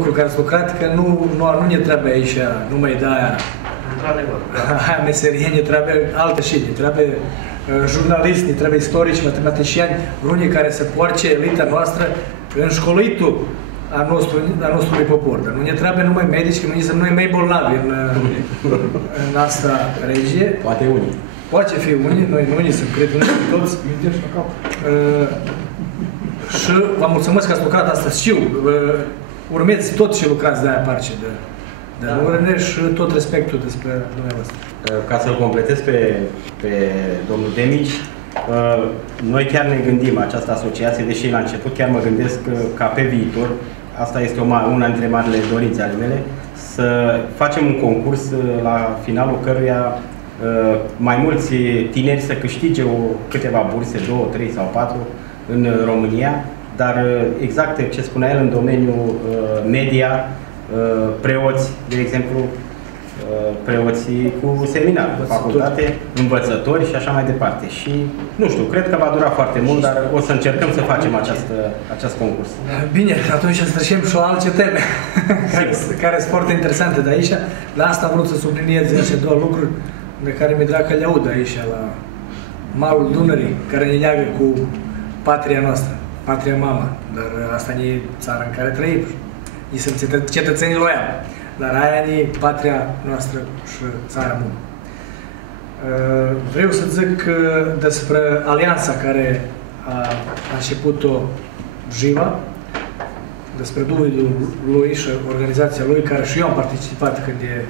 lucru care s-a lucrat, că nu ne trebuie aici numai de aia. Într-adevăr. Aia meserie, ne trebuie altă și, ne trebuie jurnaliști, ne trebuie istorici, matematicieni, unii care să poarce elita noastră în școlitul a nostru popor. Dar nu ne trebuie numai medici, că nu sunt noi mai bolnavi în asta regie. Poate unii. Poate fi unii, noi nu unii sunt, cred, unii toți. Și vă mulțumesc că ați lucrat asta și eu. Urmeți tot ce lucrați de aia parce de lucrurile și tot respectul despre dumneavoastră. Ca să-l completez pe domnul Demici, noi chiar ne gândim această asociație, deși la început chiar mă gândesc ca pe viitor, asta este una dintre marile dorințe ale mele, să facem un concurs la finalul căruia mai mulți tineri să câștige câteva burse, 2, 3 sau 4 în România, dar exact ce spunea el în domeniul media, preoți, de exemplu, preoții cu seminar, facultate, învățători și așa mai departe. Și, nu știu, cred că va dura foarte mult, dar o să încercăm să facem acest concurs. Bine, atunci să trecem și la alte teme, care sunt foarte interesante de aici. La asta am vrut să subliniez niște două lucruri de care mi-e drag că le aud aici, la malul Dunării, care ne leagă cu patria noastră, patria mama, dar asta e țara în care trăim. Ei sunt cetățenii loiali, dar aia e patria noastră și țara bună. Vreau să zic despre alianța care a început-o Jiva, despre duvidul lui și organizația lui, care și eu am participat când e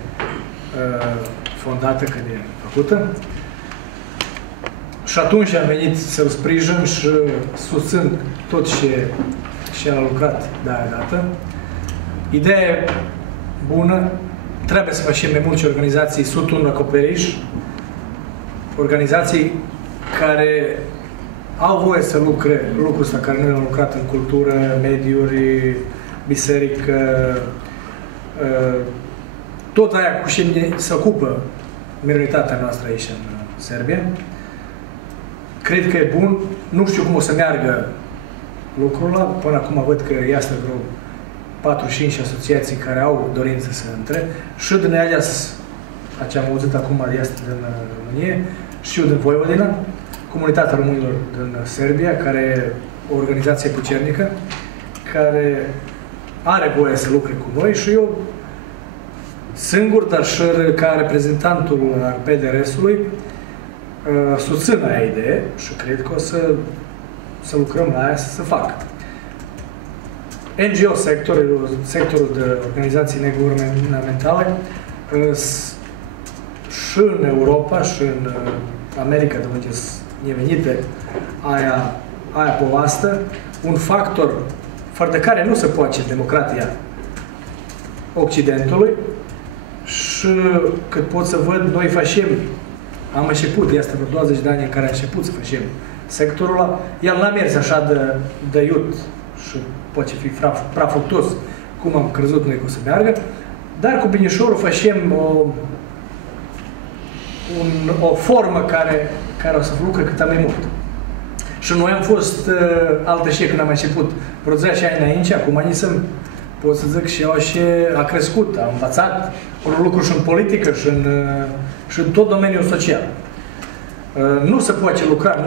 fondată, când e făcută. Și atunci am venit să-l sprijin și susțin tot ce a lucrat de aia dată. Ideea bună, trebuie să facem mai multe organizații sub un acoperiș, organizații care au voie să lucre lucrul ăsta care noi am lucrat în cultură, mediuri, biserică, tot aia cu ce se ocupă minoritatea noastră aici în Serbia. Cred că e bun, nu știu cum o să meargă lucrul ăla, până acum văd că iasă vreo 4-5 asociații care au dorință să intre și din alea, ce am auzit acum, este din România, și eu din Voivodina, Comunitatea Românilor din Serbia, care e o organizație puternică, care are voie să lucre cu noi și eu singur, dar și ca reprezentantul al PDRS-ului, susțin aia idee și cred că o să lucrăm la aia să se facă. NGO sectorul de organizații neguvernamentale și în Europa și în America, de unde e venită aia povastă, un factor fără de care nu se poate democrația Occidentului și cât pot să văd, noi facem, am început, este vreo 20 de ani în care am început să facem sectorul ăla, el n-a mers așa de iut și poate fi prea fructos, cum am crezut noi că o să meargă, dar cu binișorul facem o formă care o să lucre cât mai mult. Și noi am fost altă și când am început vreo 10 ani înainte, acum pot să zic și eu și a crescut, a învățat un lucru și în politică și în tot domeniul social. Nu se poate lucra